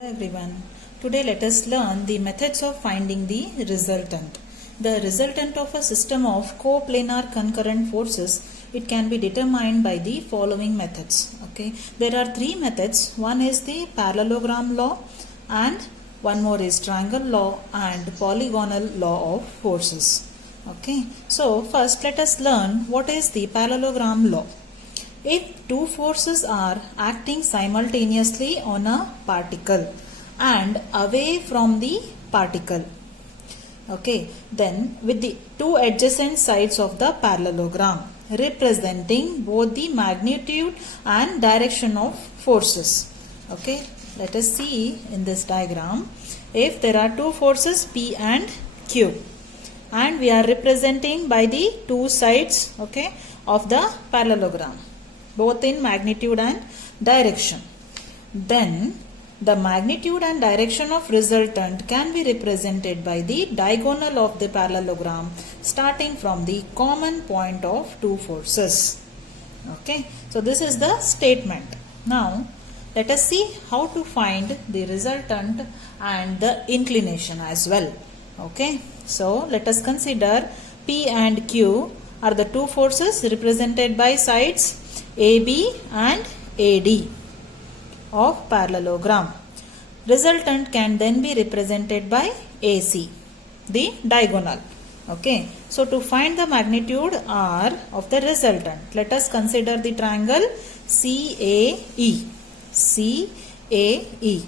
Hello everyone. Today let us learn the methods of finding the resultant. The resultant of a system of coplanar concurrent forces, it can be determined by the following methods. Okay, there are three methods. One is the parallelogram law, and one more is triangle law and polygonal law of forces. Okay, so first let us learn what is the parallelogram law. If two forces are acting simultaneously on a particle and away from the particle, okay, then with the two adjacent sides of the parallelogram representing both the magnitude and direction of forces. Okay, let us see in this diagram. If there are two forces P and Q, and we are representing by the two sides, okay, of the parallelogram, both in magnitude and direction, then the magnitude and direction of resultant can be represented by the diagonal of the parallelogram starting from the common point of two forces. Okay, so this is the statement. Now let us see how to find the resultant and the inclination as well. Okay, so let us consider P and Q are the two forces represented by sides AB and AD of parallelogram. Resultant can then be represented by AC, the diagonal. Okay, so to find the magnitude R of the resultant, let us consider the triangle CAE. CAE.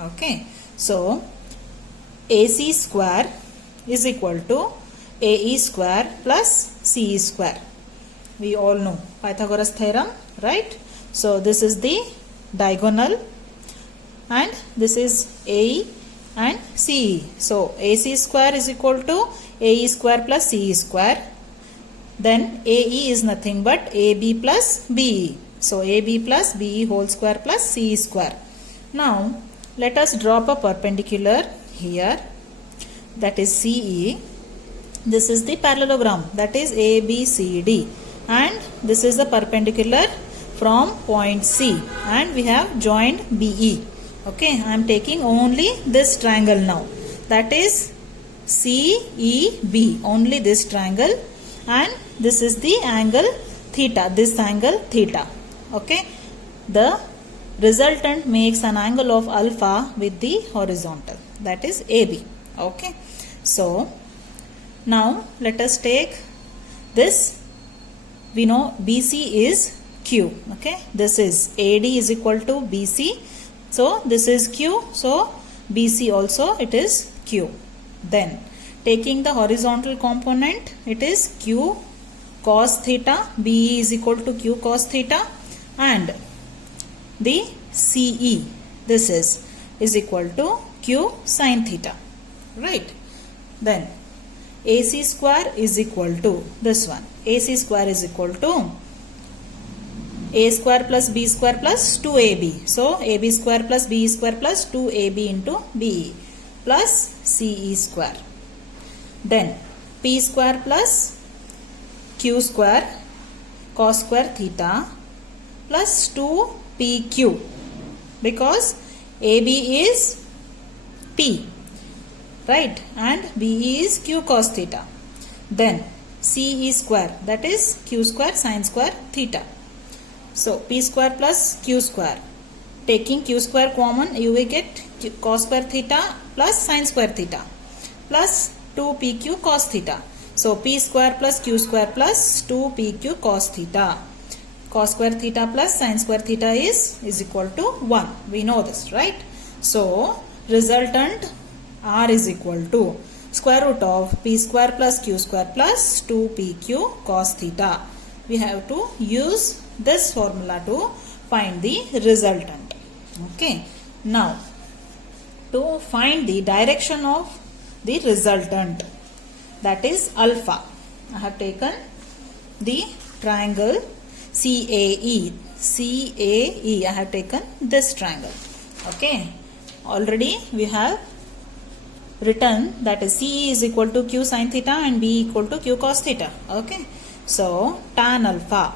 Okay, so AC square is equal to AE square plus CE square. We all know Pythagoras theorem, right? So this is the diagonal and this is AE and CE. So AC square is equal to AE square plus CE square. Then AE is nothing but AB plus BE. So AB plus BE whole square plus CE square. Now let us drop a perpendicular here, that is CE. This is the parallelogram, that is ABCD, and this is the perpendicular from point C, and we have joined BE. Okay, I am taking only this triangle now, that is CEB, only this triangle, and this is the angle theta, this angle theta. Okay, the resultant makes an angle of alpha with the horizontal, that is AB. Okay, so now let us take this. We know BC is Q. Okay, this is AD is equal to BC. So this is Q. So BC also it is Q. Then taking the horizontal component, it is Q cos theta. BE is equal to Q cos theta, and the CE, this is equal to Q sin theta. Right. Then AC square is equal to this one. AC square is equal to A square plus B square plus 2AB. So AB square plus BE square plus 2AB into BE plus CE square. Then P square plus Q square cos square theta plus 2PQ, because AB is P, right, and BE is Q cos theta. Then CE square, that is Q square sin square theta. So P square plus Q square, taking Q square common, you will get cos square theta plus sin square theta plus 2PQ cos theta. So P square plus Q square plus 2PQ cos theta. Cos square theta plus sin square theta is equal to 1. We know this, right? So resultant R is equal to square root of P square plus Q square plus 2PQ cos theta. We have to use this formula to find the resultant. Okay. Now to find the direction of the resultant, that is alpha, I have taken the triangle CAE. CAE, I have taken this triangle. Okay. Already we have written that is CE is equal to Q sin theta and B equal to Q cos theta. Okay. So tan alpha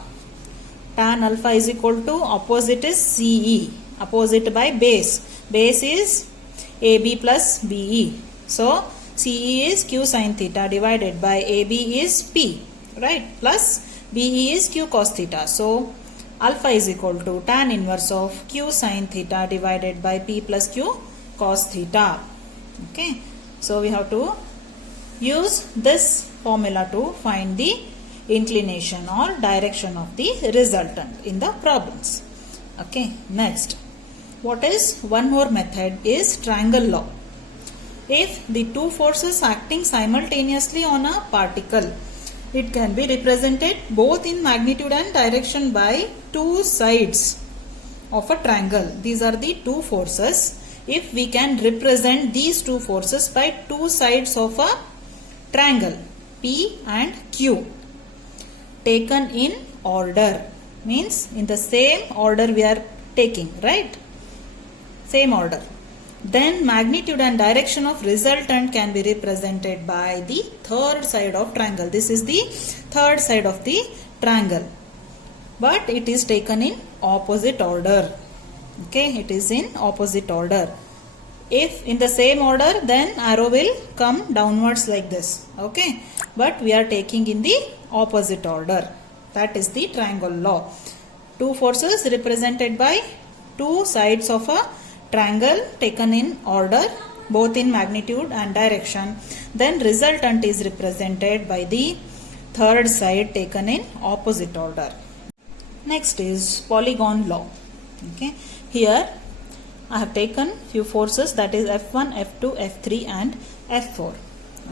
is equal to, opposite is CE, opposite by base. Base is AB plus BE. So CE is Q sin theta divided by AB is P, right, plus BE is Q cos theta. So alpha is equal to tan inverse of Q sin theta divided by P plus Q cos theta. Okay, so we have to use this formula to find the inclination or direction of the resultant in the problems. Okay, next, what is one more method is triangle law. If the two forces acting simultaneously on a particle, it can be represented both in magnitude and direction by two sides of a triangle. These are the two forces. If we can represent these two forces by two sides of a triangle P and Q, taken in order, means in the same order we are taking, right? Same order. Then magnitude and direction of resultant can be represented by the third side of triangle. This is the third side of the triangle, but it is taken in opposite order. Okay, it is in opposite order. If in the same order, then arrow will come downwards like this. Okay, but we are taking in the opposite order. That is the triangle law. Two forces represented by two sides of a triangle taken in order, both in magnitude and direction. Then resultant is represented by the third side taken in opposite order. Next is polygon law. Okay, here I have taken few forces, that is F1, F2, F3 and F4.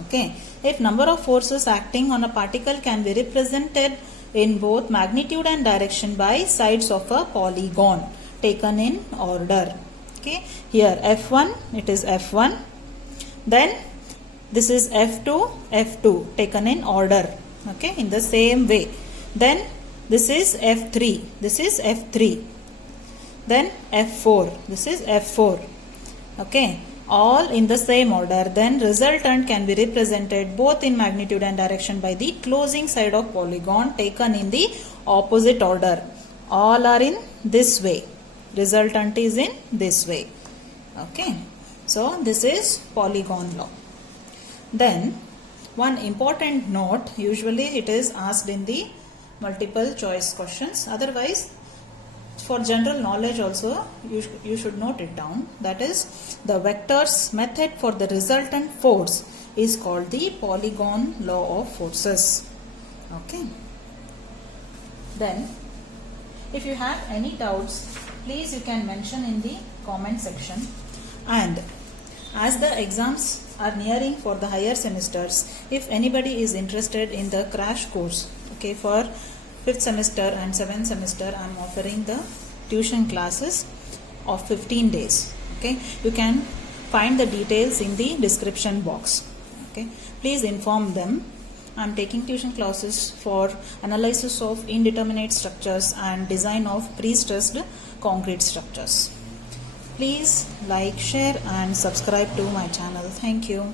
Okay, if number of forces acting on a particle can be represented in both magnitude and direction by sides of a polygon taken in order. Okay, here F1, it is F1, then this is F2, F2 taken in order, okay, in the same way. Then this is F3, this is F3, then F4, this is F4, okay, all in the same order. Then resultant can be represented both in magnitude and direction by the closing side of polygon taken in the opposite order. All are in this way. Resultant is in this way. Okay, so this is polygon law. Then one important note, usually it is asked in the multiple choice questions, otherwise for general knowledge also you should note it down. That is, the vectors method for the resultant force is called the polygon law of forces. Okay, then if you have any doubts, please you can mention in the comment section. And as the exams are nearing for the higher semesters, if anybody is interested in the crash course, okay, for 5th semester and 7th semester, I am offering the tuition classes of 15 days. Okay, you can find the details in the description box. Okay, please inform them. I am taking tuition classes for analysis of indeterminate structures and design of pre-stressed concrete structures. Please like, share and subscribe to my channel. Thank you.